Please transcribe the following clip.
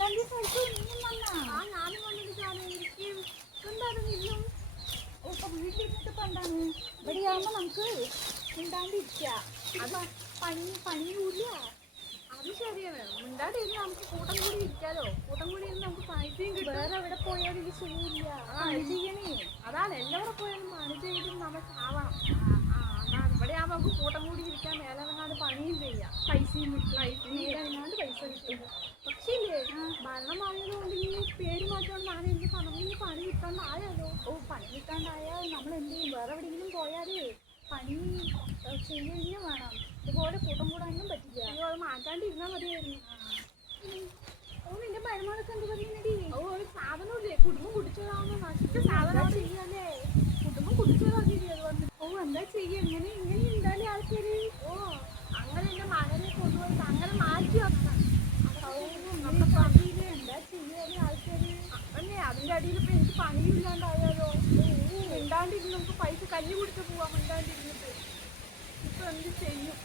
ഞാനും വന്നിട്ടാണ് എനിക്ക് എന്തായാലും ഇന്നും ഇപ്പൊ വീട്ടിലിരുന്നിട്ട് പണ്ടാണ് ഇവിടെയാകുമ്പോ നമുക്ക് മിണ്ടാണ്ടിരിക്ക. അത് പണിയൂല്ല. അത് ശരിയാണ്. മിണ്ടാണ്ടിരുന്ന് നമുക്ക് കൂട്ടം കൂടി ഇരിക്കാലോ. കൂട്ടം കൂടി ഇരുന്ന് നമുക്ക് പൈസയും കിട്ടും. വേറെ എവിടെ പോയാലും ഇത് സുഖമില്ല. അതാണ് എല്ലാവരും പോയാലും പണി ചെയ്തും നമുക്ക് ആവണം. അതാണ് ഇവിടെ ആവുമ്പോൾ നമുക്ക് കൂട്ടം കൂടി ഇരിക്കാൻ മേലെങ്ങാണ്ട് പണിയും ചെയ്യാം, പൈസയും കിട്ടും. മേലെങ്ങാണ്ട് പൈസ കിട്ടും. പക്ഷേ ഭരണം മാറിയതുകൊണ്ട് ഈ പേര് മാറ്റം ഞാൻ എന്ത് പറഞ്ഞു പണി കിട്ടാണ്ടായാലോ. പണി കിട്ടാണ്ടായാൽ നമ്മൾ എന്ത് ചെയ്യും? വേറെ എവിടെയെങ്കിലും പോയാലേ പണി ചെയ്യുകയും വേണം. ഇതുപോലെ കൂട്ടം കൂടാനും പറ്റില്ല. അയ്യോ, അത് മാറ്റാണ്ടിരുന്നാൽ മതിയായിരുന്നു. നിന്റെ മരുമകളൊക്കെ എന്ത് പറയുന്നടി? ഒരു സാധനമില്ലേ, കുടുംബം കുടിച്ചതാവുന്ന നശിച്ച സാധനം ചെയ്യാല്ലേ? കുടുംബം കുടിച്ചതാക്കില്ലേ അത് വന്ന്. എന്താ ചെയ്യ? ഇങ്ങനെ ഉണ്ടാലേ ആൾക്കാര്. അങ്ങനെ എന്റെ മകനെ കൊണ്ടുപോയിട്ട് അങ്ങനെ മാറ്റി വെക്കണം. എന്താ ചെയ്യാല് ആൾക്കാര്? അതന്നെ, അതിന്റെ അടിയിൽ ഇപ്പൊ എനിക്ക് പണിയില്ലാണ്ടായാലോ. മിണ്ടാണ്ടിരുന്ന് നമുക്ക് പൈസ കഞ്ഞി കുടിച്ച് പോവാം. മിണ്ടാണ്ടിരുന്നിട്ട് ഇപ്പൊ എന്ത് ചെയ്യും?